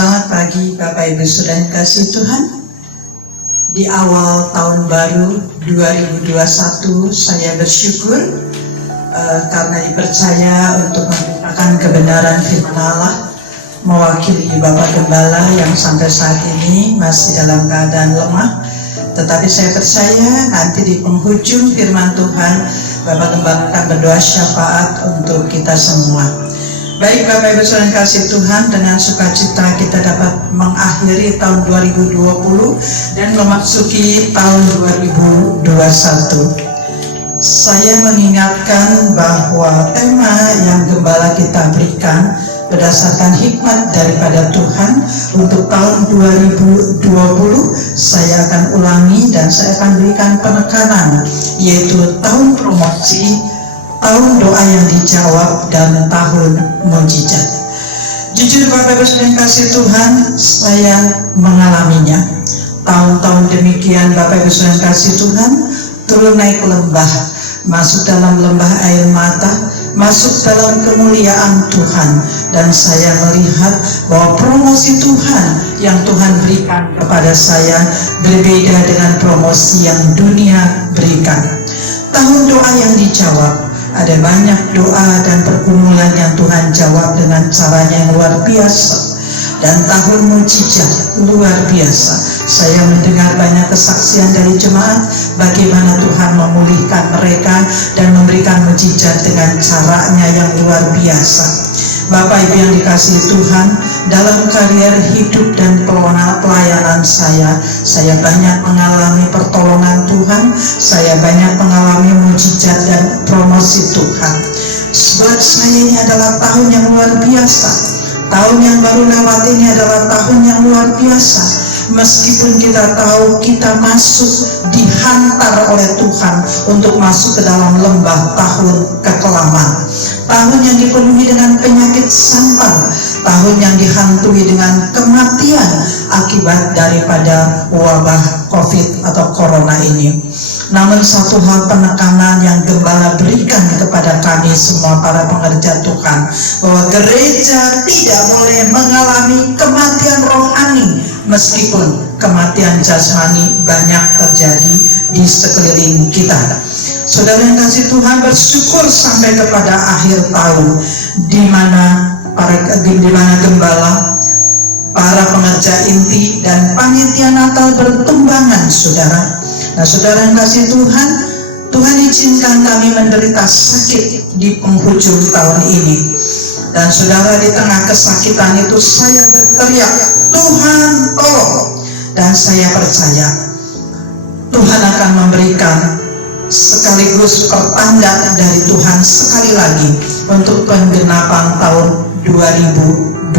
Selamat pagi Bapak Ibu Saudara yang kasih Tuhan. Di awal tahun baru 2021 saya bersyukur karena dipercaya untuk memberitakan kebenaran firman Allah mewakili Bapak Gembala yang sampai saat ini masih dalam keadaan lemah. Tetapi saya percaya nanti di penghujung firman Tuhan Bapak Gembala akan berdoa syafaat untuk kita semua. Baik Bapak Ibu Saudara yang kasih Tuhan, dengan sukacita kita dapat mengakhiri tahun 2020 dan memasuki tahun 2021. Saya mengingatkan bahwa tema yang Gembala kita berikan berdasarkan hikmat daripada Tuhan untuk tahun 2020 saya akan ulangi dan saya akan berikan penekanan, yaitu tahun promosi, tahun doa yang dijawab, dan tahun mujizat. Jujur Bapak Ibu Saudara yang kasih Tuhan, saya mengalaminya. Tahun-tahun demikian Bapak Ibu Saudara yang kasih Tuhan, turun naik lembah, masuk dalam lembah air mata, masuk dalam kemuliaan Tuhan, dan saya melihat bahwa promosi Tuhan yang Tuhan berikan kepada saya berbeda dengan promosi yang dunia berikan. Tahun doa yang dijawab, ada banyak doa dan pergumulan yang Tuhan jawab dengan caranya yang luar biasa. Dan tahun mujizat luar biasa. Saya mendengar banyak kesaksian dari jemaat bagaimana Tuhan memulihkan mereka dan memberikan mujizat dengan caranya yang luar biasa. Bapak Ibu yang dikasihi Tuhan, dalam karier hidup dan pelayanan saya banyak mengalami pertolongan Tuhan, saya banyak mengalami mujizat dan promosi Tuhan. Buat saya ini adalah tahun yang luar biasa. Tahun yang baru lewat ini adalah tahun yang luar biasa. Meskipun kita tahu kita masuk dihantar oleh Tuhan untuk masuk ke dalam lembah tahun kekelaman, tahun yang dipenuhi dengan penyakit sampar, tahun yang dihantui dengan kematian akibat daripada wabah COVID atau Corona ini. Namun satu hal penekanan yang Gembala berikan kepada kami semua para pengerja Tuhan, bahwa gereja tidak boleh mengalami kematian rohani meskipun kematian jasmani banyak terjadi di sekeliling kita. Saudara yang kasih Tuhan, bersyukur sampai kepada akhir tahun di mana Gembala, para pengerja inti dan panitia Natal bertumbangan, saudara. Nah, saudara yang kasih Tuhan, Tuhan izinkan kami menderita sakit di penghujung tahun ini. Dan saudara, di tengah kesakitan itu saya berteriak, Tuhan tolong. Dan saya percaya Tuhan akan memberikan sekaligus pertanda dari Tuhan sekali lagi untuk penggenapan tahun 2020.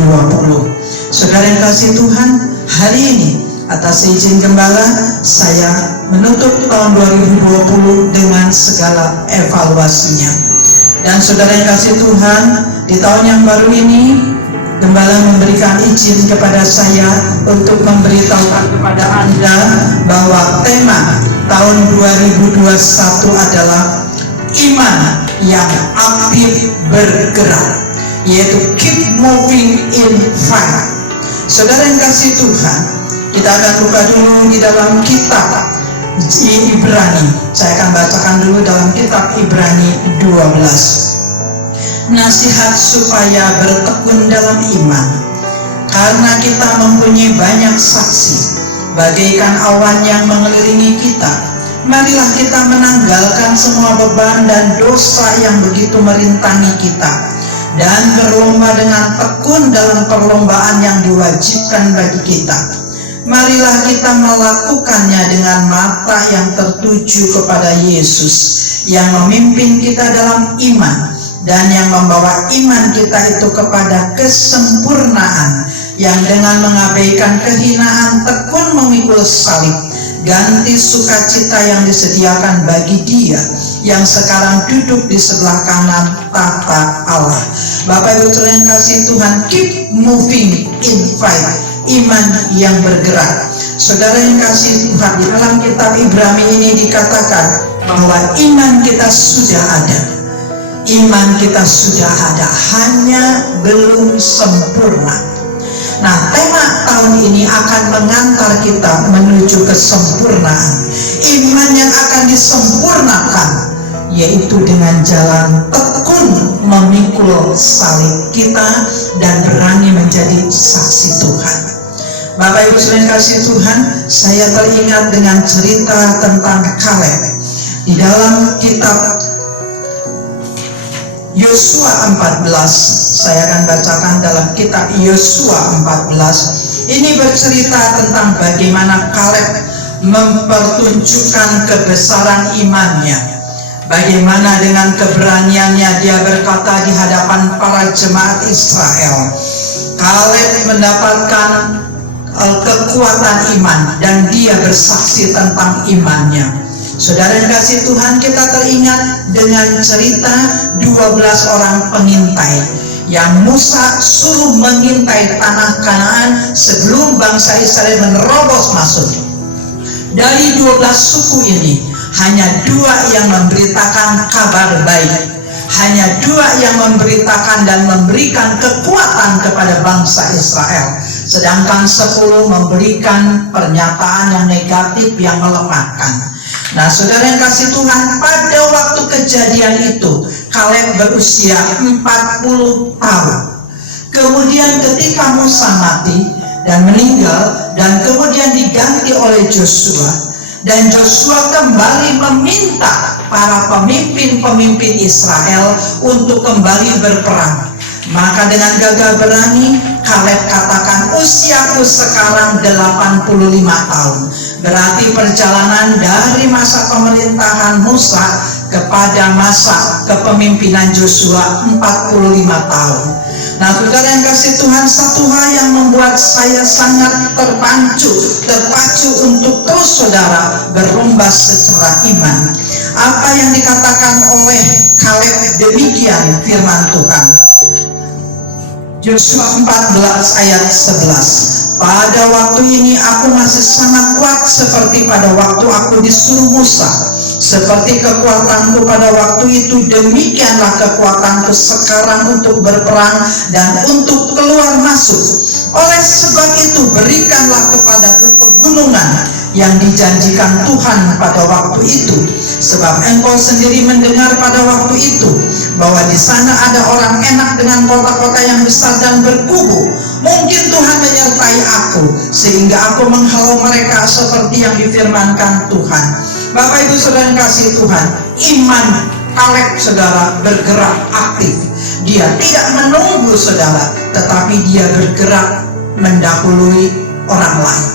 Saudara yang kasih Tuhan, hari ini atas izin Gembala saya menutup tahun 2020 dengan segala evaluasinya. Dan saudara yang kasih Tuhan, di tahun yang baru ini Gembala memberikan izin kepada saya untuk memberitahukan kepada Anda bahwa tema tahun 2021 adalah iman yang aktif bergerak, yaitu keep moving in faith. Saudara yang kasih Tuhan, kita akan buka dulu di dalam kitab Ibrani. Saya akan bacakan dulu dalam kitab Ibrani 12. Nasihat supaya bertekun dalam iman, karena kita mempunyai banyak saksi bagaikan awan yang mengelilingi kita. Marilah kita menanggalkan semua beban dan dosa yang begitu merintangi kita, dan berlomba dengan tekun dalam perlombaan yang diwajibkan bagi kita. Marilah kita melakukannya dengan mata yang tertuju kepada Yesus yang memimpin kita dalam iman dan yang membawa iman kita itu kepada kesempurnaan, yang dengan mengabaikan kehinaan tekun memikul salib, ganti sukacita yang disediakan bagi Dia yang sekarang duduk di sebelah kanan tahta Allah. Bapak Ibu Saudara yang kasih Tuhan, keep moving in faith, iman yang bergerak. Saudara yang kasih Tuhan, di dalam kitab Ibrani ini dikatakan bahwa iman kita sudah ada. Iman kita sudah ada, hanya belum sempurna. Nah, tema tahun ini akan mengantar kita menuju kesempurnaan. Iman yang akan disempurnakan, yaitu dengan jalan tekun memikul salib kita dan berani menjadi saksi Tuhan. Bapak Ibu sekalian kasih Tuhan, saya teringat dengan cerita tentang Kaleb di dalam kitab Yosua 14. Saya akan bacakan dalam kitab Yosua 14. Ini bercerita tentang bagaimana Kaleb mempertunjukkan kebesaran imannya. Bagaimana dengan keberaniannya dia berkata di hadapan para jemaat Israel. Kaleb mendapatkan kekuatan iman dan dia bersaksi tentang imannya. Saudara yang kasih Tuhan, kita teringat dengan cerita 12 orang pengintai yang Musa suruh mengintai tanah Kanaan sebelum bangsa Israel menerobos masuk. Dari 12 suku ini, hanya 2 yang memberitakan kabar baik. Hanya 2 yang memberitakan dan memberikan kekuatan kepada bangsa Israel. Sedangkan 10 memberikan pernyataan yang negatif yang melemahkan. Nah, saudara yang kasih Tuhan, pada waktu kejadian itu Kaleb berusia 40 tahun. Kemudian ketika Musa mati dan meninggal, dan kemudian diganti oleh Joshua, dan Joshua kembali meminta para pemimpin-pemimpin Israel untuk kembali berperang. Maka dengan gagah berani Kaleb katakan, usiaku sekarang 85 tahun. Berarti perjalanan dari masa pemerintahan Musa kepada masa kepemimpinan Joshua 45 tahun. Nah, saudara yang kasih Tuhan, satu hal yang membuat saya sangat terpacu untuk terus saudara berlomba secara iman. Apa yang dikatakan oleh Kaleb, demikian firman Tuhan. Yosua 14 ayat 11. Pada waktu ini aku masih sangat kuat seperti pada waktu aku disuruh Musa. Seperti kekuatanku pada waktu itu, demikianlah kekuatanku sekarang untuk berperang dan untuk keluar masuk. Oleh sebab itu, berikanlah kepadaku pegunungan yang dijanjikan Tuhan pada waktu itu. Sebab engkau sendiri mendengar pada waktu itu bahwa di sana ada orang enak dengan kota-kota yang besar dan berkubu. Mungkin Tuhan menyertai aku sehingga aku menghalau mereka seperti yang difirmankan Tuhan. Bapak Ibu saudara yang kasih Tuhan, iman Kaleb saudara bergerak aktif. Dia tidak menunggu saudara, tetapi dia bergerak mendahului orang lain.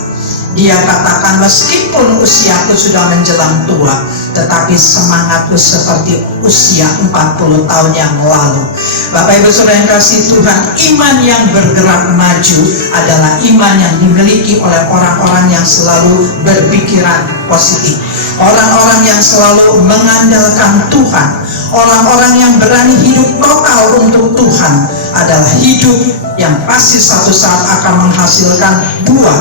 Dia katakan, meskipun usiaku sudah menjelang tua, tetapi semangatku seperti usia 40 tahun yang lalu. Bapak Ibu saudara yang kasih Tuhan, iman yang bergerak maju adalah iman yang dimiliki oleh orang-orang yang selalu berpikiran positif. Orang-orang yang selalu mengandalkan Tuhan. Orang-orang yang berani hidup total untuk Tuhan adalah hidup yang pasti satu saat akan menghasilkan buah.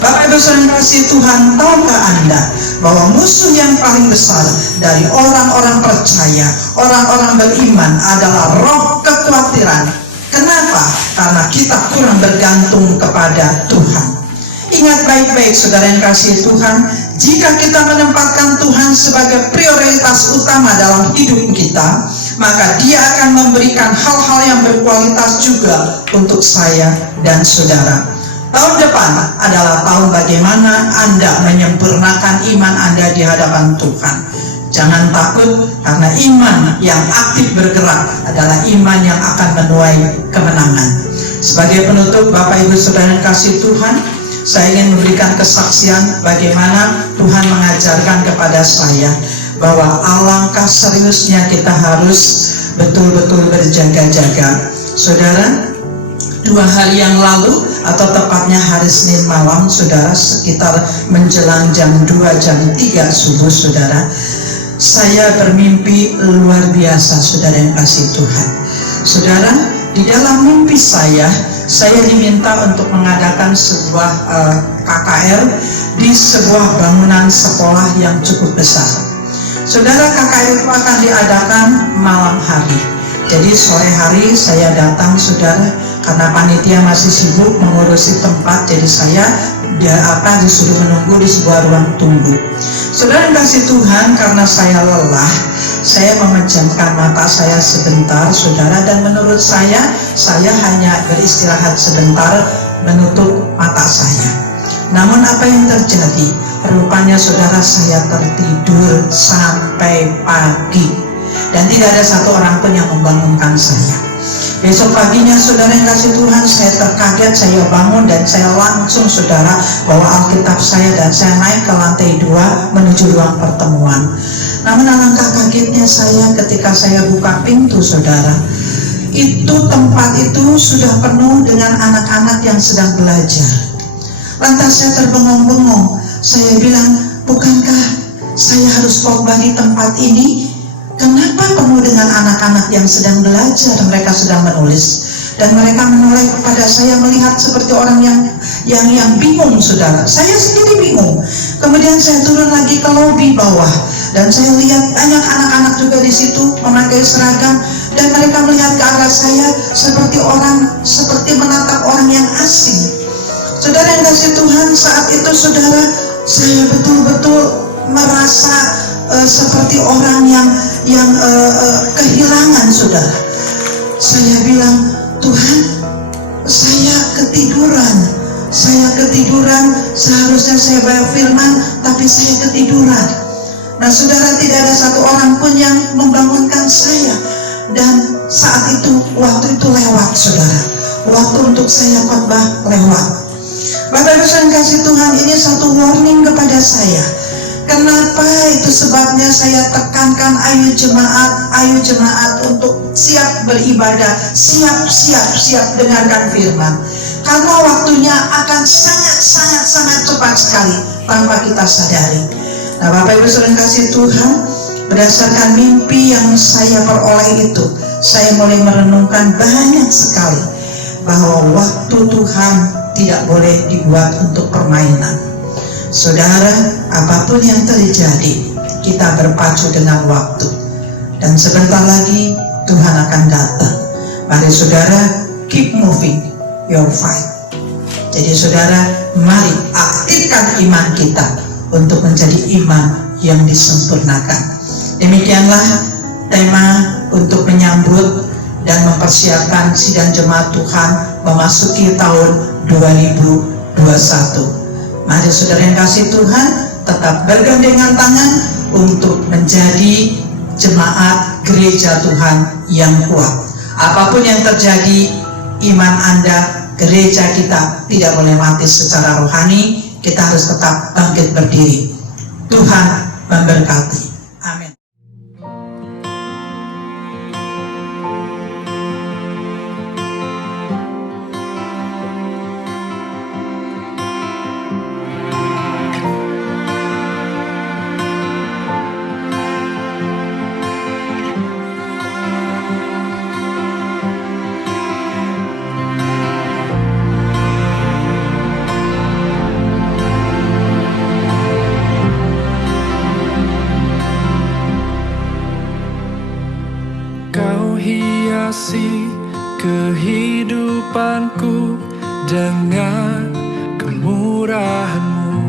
Bapak Ibu saudara kasih Tuhan, tahukah Anda bahwa musuh yang paling besar dari orang-orang percaya, orang-orang beriman adalah roh kekhawatiran. Kenapa? Karena kita kurang bergantung kepada Tuhan. Ingat baik-baik saudara yang kasih Tuhan, jika kita menempatkan Tuhan sebagai prioritas utama dalam hidup kita, maka Dia akan memberikan hal-hal yang berkualitas juga untuk saya dan saudara. Tahun depan adalah tahun bagaimana Anda menyempurnakan iman Anda di hadapan Tuhan. Jangan takut, karena iman yang aktif bergerak adalah iman yang akan menuai kemenangan. Sebagai penutup, Bapak Ibu saudara yang kasih Tuhan, saya ingin memberikan kesaksian bagaimana Tuhan mengajarkan kepada saya bahwa alangkah seriusnya kita harus betul-betul berjaga-jaga. Saudara, 2 hari yang lalu, atau tepatnya hari Senin malam, saudara, sekitar menjelang jam 2, jam 3 subuh, saudara, saya bermimpi luar biasa, saudara yang kasih Tuhan. Saudara, di dalam mimpi saya diminta untuk mengadakan sebuah KKR di sebuah bangunan sekolah yang cukup besar. Saudara, KKR itu akan diadakan malam hari. Jadi sore hari saya datang, saudara, karena panitia masih sibuk mengurusi tempat, jadi saya disuruh menunggu di sebuah ruang tunggu. Saudara yang kasih Tuhan, karena saya lelah, saya memejamkan mata saya sebentar, saudara, dan menurut saya hanya beristirahat sebentar, menutup mata saya. Namun apa yang terjadi? Rupanya saudara, saya tertidur sampai pagi dan tidak ada satu orang pun yang membangunkan saya. Besok paginya saudara yang kasih Tuhan, saya terkaget, saya bangun dan saya langsung saudara bawa Alkitab saya dan saya naik ke lantai 2 menuju ruang pertemuan. Namun alangkah kagetnya saya ketika saya buka pintu saudara, itu tempat itu sudah penuh dengan anak-anak yang sedang belajar. Lantas saya terbengong-bengong, saya bilang, bukankah saya harus khotbah di tempat ini? Kenapa penuh dengan anak-anak yang sedang belajar? Mereka sedang menulis dan mereka menoleh kepada saya melihat seperti orang yang bingung, saudara. Saya sendiri bingung. Kemudian saya turun lagi ke lobi bawah dan saya lihat banyak anak-anak juga di situ memakai seragam dan mereka melihat ke arah saya seperti menatap orang yang asing. Saudara yang kasih Tuhan, saat itu saudara, saya betul-betul merasa seperti orang yang kehilangan, saudara. Saya bilang, Tuhan, saya ketiduran, seharusnya saya baca firman, tapi saya ketiduran. Nah saudara, tidak ada satu orang pun yang membangunkan saya. Dan saat itu, waktu itu lewat, saudara. Waktu untuk saya khotbah lewat. Bapak Ibu yang kasih Tuhan, ini satu warning kepada saya. Kenapa itu sebabnya saya tekankan ayo jemaat untuk siap beribadah, siap dengarkan firman. Karena waktunya akan sangat cepat sekali tanpa kita sadari. Nah Bapak Ibu yang kasih Tuhan, berdasarkan mimpi yang saya peroleh itu, saya mulai merenungkan banyak sekali bahwa waktu Tuhan tidak boleh dibuat untuk permainan. Saudara, apapun yang terjadi, kita berpacu dengan waktu. Dan sebentar lagi Tuhan akan datang. Mari saudara, keep moving your fight. Jadi saudara, mari aktifkan iman kita untuk menjadi iman yang disempurnakan. Demikianlah tema untuk menyambut dan mempersiapkan sidang jemaat Tuhan memasuki tahun 2021. Mari saudara yang kasih Tuhan, tetap bergandengan tangan untuk menjadi jemaat gereja Tuhan yang kuat. Apapun yang terjadi, iman Anda, gereja kita tidak boleh mati secara rohani. Kita harus tetap bangkit berdiri. Tuhan memberkati. Amin. Kehidupanku dengan kemurahan-Mu.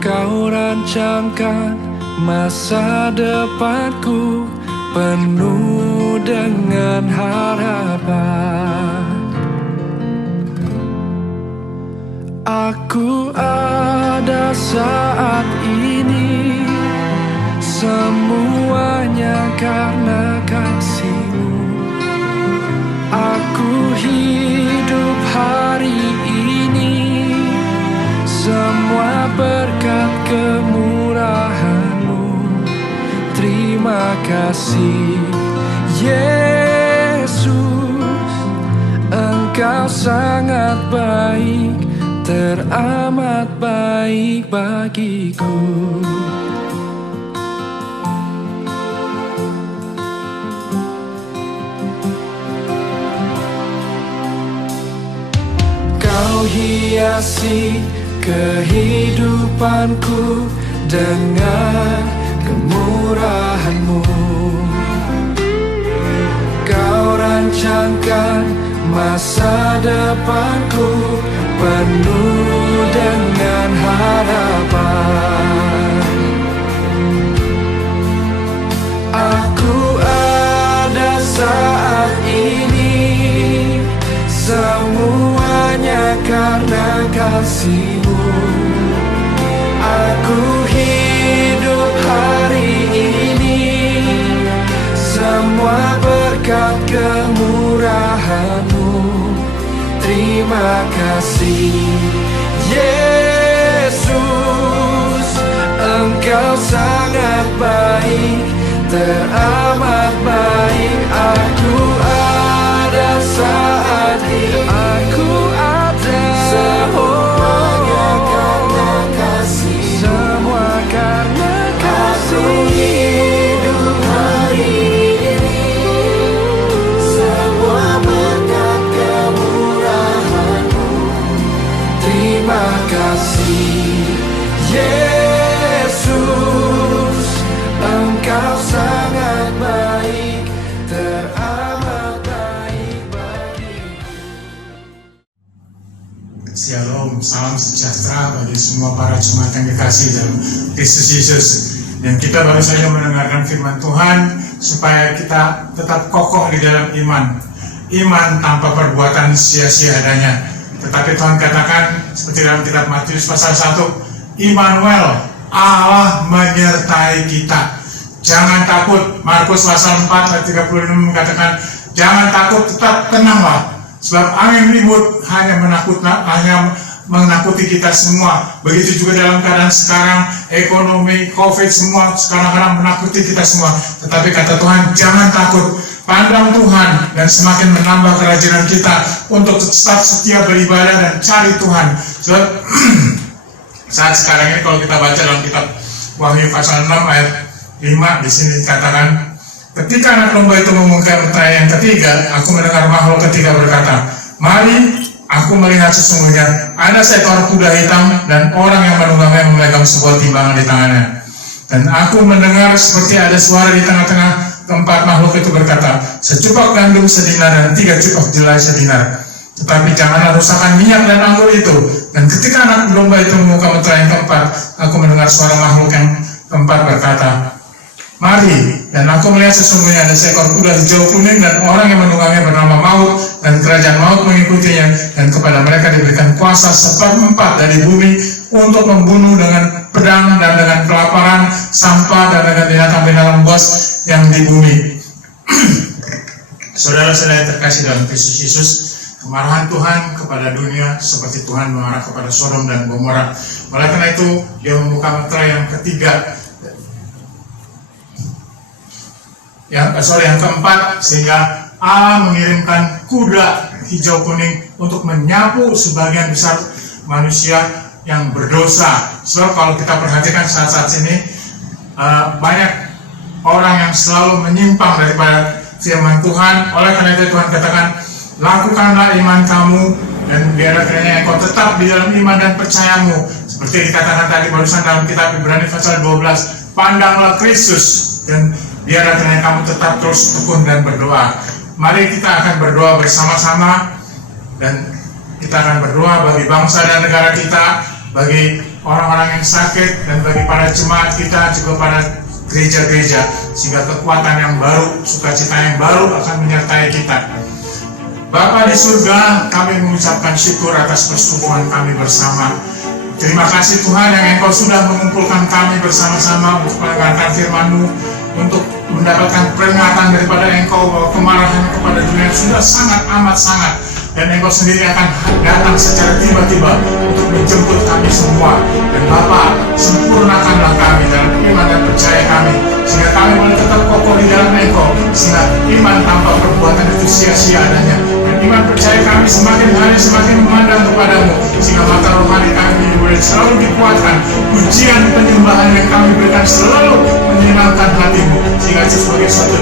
Kau rancangkan masa depanku penuh dengan harapan. Aku ada saat ini, semuanya karena kasih-Mu. Aku hidup hari ini, semua berkat kemurahan-Mu. Terima kasih Yesus, Engkau sangat baik, teramat baik bagiku. Kau hiasi kehidupanku dengan kemurahan-Mu. Kau rancang masa depanku penuh dengan harapan. Aku ada saat ini, semuanya karena kasih-Mu. Aku hidup hari ini, semua berkat kemurahan-Mu. Terima kasih Yesus, Engkau sangat baik, teramat baik. Aku ada saat ini, aku ada, semuanya karena kasih, semua karena kasih. Aku hidup hari ini, semua berkat kemurahan-Mu. Terima kasih Yesus, Engkau sangat baik, teramat baik bagiku. Shalom, salam sejahtera bagi semua para jemaat yang dikasih dalam Kristus Yesus. Dan kita baru saja mendengarkan firman Tuhan supaya kita tetap kokoh di dalam iman. Iman tanpa perbuatan sia-sia adanya. Tetapi Tuhan katakan seperti dalam kitab Matius pasal 1, Immanuel, Allah menyertai kita. Jangan takut. Markus pasal 4 ayat 35 mengatakan, jangan takut, tetap tenanglah. Sebab angin ribut hanya menakuti kita semua. Begitu juga dalam keadaan sekarang, ekonomi, COVID semua sekarang menakuti kita semua. Tetapi kata Tuhan, jangan takut. Pandang Tuhan dan semakin menambah kerajinan kita untuk tetap setia beribadah dan cari Tuhan. Sebab saat sekarang ini kalau kita baca dalam kitab Wahyu pasal 6 ayat 5, di sini dikatakan, ketika anak domba itu mengumumkan pertanyaan yang ketiga, aku mendengar makhluk ketiga berkata, mari, aku melihat sesungguhnya ada seekor kuda hitam dan orang yang menunggangnya memegang sebuah timbangan di tangannya. Dan aku mendengar seperti ada suara di tengah-tengah keempat makhluk itu berkata, secupak gandum sedinar dan 3 cupak jelai sedinar. Tetapi janganlah rusakkan minyak dan anggur itu. Dan ketika anak domba itu membuka meterai yang keempat, aku mendengar suara makhluk yang keempat berkata, mari, dan aku melihat sesungguhnya ada seekor kuda hijau kuning dan orang yang menunggangnya bernama Maut, dan kerajaan maut mengikutinya, dan kepada mereka diberikan kuasa 1/4 dari bumi untuk membunuh dengan pedang dan dengan kelaparan, sampah dan dengan binatang-binatang buas yang di bumi. Saudara-saudara terkasih dalam Kristus Yesus, kemarahan Tuhan kepada dunia seperti Tuhan marah kepada Sodom dan Gomora. Oleh karena itu, Dia membuka meterai yang ketiga, yang keempat, sehingga Allah mengirimkan kuda hijau kuning untuk menyapu sebagian besar manusia yang berdosa. Sebab kalau kita perhatikan saat-saat ini, banyak orang yang selalu menyimpang daripada firman Tuhan. Oleh karena itu Tuhan katakan, lakukanlah iman kamu dan biarlah kiranya engkau tetap di dalam iman dan percayamu. Seperti dikatakan tadi barusan dalam kitab Ibrani pasal 12, pandanglah Kristus dan biarlah kiranya kamu tetap terus tekun dan berdoa. Mari kita akan berdoa bersama-sama, dan kita akan berdoa bagi bangsa dan negara kita, bagi orang-orang yang sakit, dan bagi para jemaat kita, juga pada gereja-gereja, sehingga kekuatan yang baru, sukacita yang baru akan menyertai kita. Bapa di surga, kami mengucapkan syukur atas persetubuhan kami bersama. Terima kasih Tuhan yang Engkau sudah mengumpulkan kami bersama-sama untuk mendengarkan firman-Mu, untuk mendapatkan peringatan daripada Engkau bahwa kemarahan kepada dunia sudah sangat amat sangat, dan Engkau sendiri akan datang secara tiba-tiba untuk menjemput kami semua. Dan Bapa, sempurnakanlah kami dalam iman dan percaya kami, sehingga kami boleh tetap kokoh di dalam Engkau, sehingga iman tanpa perbuatan itu sia-sia adanya. Dan iman percaya kami semakin hari semakin memandang kepadamu, sehingga mata rohani kami boleh selalu dikuatkan. Pujian penyembahan yang kami berikan selalu menyenangkan hatimu, sehingga itu sebagai suatu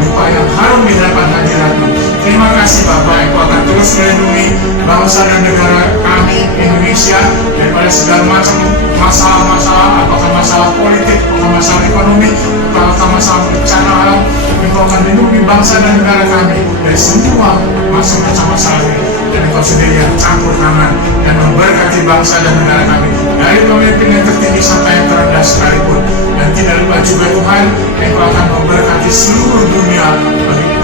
dupa yang harum di hadapan hadirat-Mu. Terima kasih Bapa, Engkau akan terus melindungi bangsa dan negara kami Indonesia daripada segala macam masalah-masalah, apakah masalah politik, apakah masalah ekonomi, apakah masalah bencana alam. Engkau akan lindungi bangsa dan negara kami dari semua masalah ini. Dan Engkau sendiri yang campur tangan dan memberkati bangsa dan negara kami dari pemimpin yang tertinggi sampai yang terendah sekalipun. Dan tidak lupa juga Tuhan, Engkau akan memberkati seluruh dunia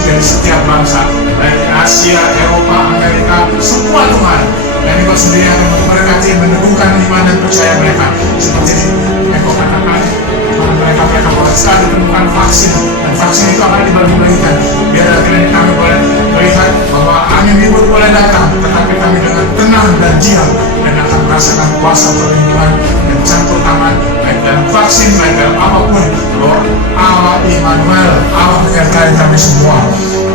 dari setiap bangsa, baik Asia, Eropa, Amerika, semua Tuhan. Dan Engkau sendiri akan memberkati, meneguhkan iman dan percaya mereka. Seperti Engkau katakan, mereka boleh sekali ditemukan vaksin, dan vaksin itu akan dibagi-bagikan. Biar akhirnya kami boleh melihat bahwa angin ribut boleh datang, tetapi kami dengan tenang dan diam, dan akan merasakan kuasa perlindungan dan campur tangan, baik dalam vaksin, baik dalam apapun, bahwa Allah Immanuel, Allah menyertai kami semua.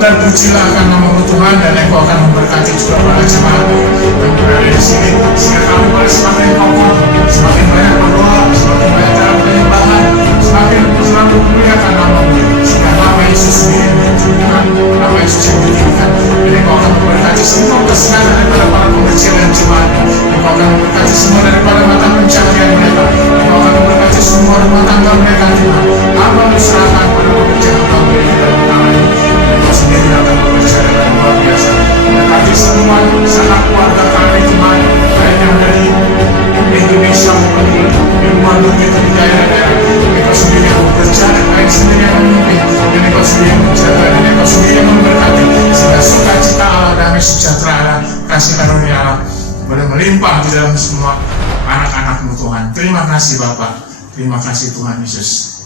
Dan pujilah akan nama Tuhan, dan Engkau akan memberkati juga para jemaat yang berada di sini, sehingga kami boleh semakin kokoh, semakin banyak berdoa, semakin banyak dalam penyembahan, semakin selalu memuliakan nama-Mu, sehingga nama Yesus sendiri ditunjukkan, nama Yesus yang ditinggikan. Dan Engkau akan memberkati semua kesehatan daripada para pengerja dan jemaat. Engkau akan memberkati semua daripada mata pencaharian mereka. Engkau akan memberkati semua rumah tangga mereka, Tuhan. Hamba-Mu serahkan pada pekerjaan Hamba ini dalam tangan-Mu. Engkau sendiri akan bekerja dengan luar biasa. Berkati semua sanak keluarga kami, Tuhan, baik yang dari Indonesia maupun di luar negeri, di daerah-daerah. Engkau sendiri yang bekerja, dan Engkau sendiri yang memimpin, dan Engkau sendiri yang menjaga, dan Engkau sendiri yang memberkati, sehingga sukacita Allah, damai sejahtera Allah, kasih karunia Allah boleh melimpah di dalam semua anak-anak-Mu, Tuhan. Terima kasih Bapa, terima kasih Tuhan Yesus.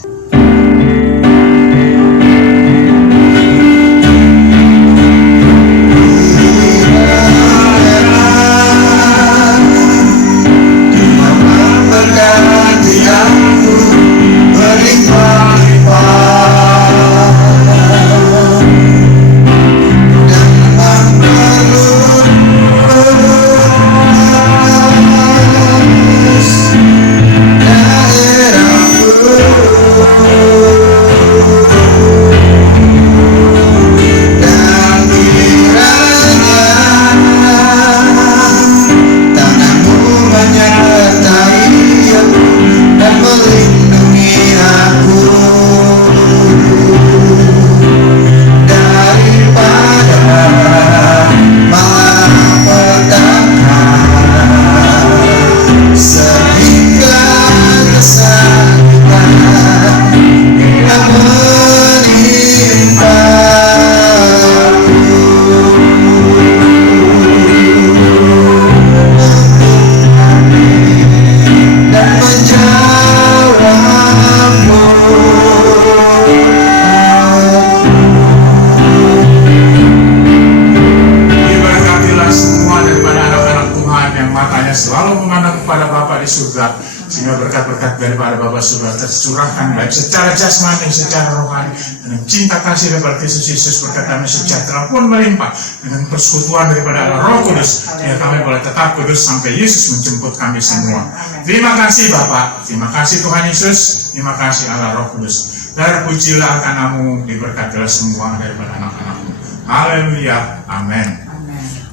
Sehingga berkat-berkat daripada Bapa Surga tercurahkan baik secara jasmani, secara rohani, dengan cinta kasih daripada Kristus Yesus, berkat damai sejahtera pun melimpah dengan persekutuan daripada Allah Roh Kudus, sehingga kami boleh tetap kudus sampai Yesus menjemput kami semua. Terima kasih Bapa, terima kasih Tuhan Yesus, terima kasih Allah Roh Kudus. Dan pujilah akan Namu, diberkatilah semua daripada anak-anak-Mu. Haleluya, amin.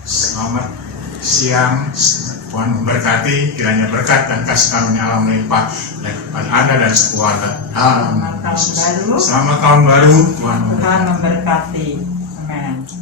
Selamat siang. Tuhan memberkati, kiranya berkat dan kasih karunia Allah melimpah kepada Anda dan sekeluarga. Selamat tahun baru. Selamat tahun baru. Tuhan Tuhan memberkati. Amin.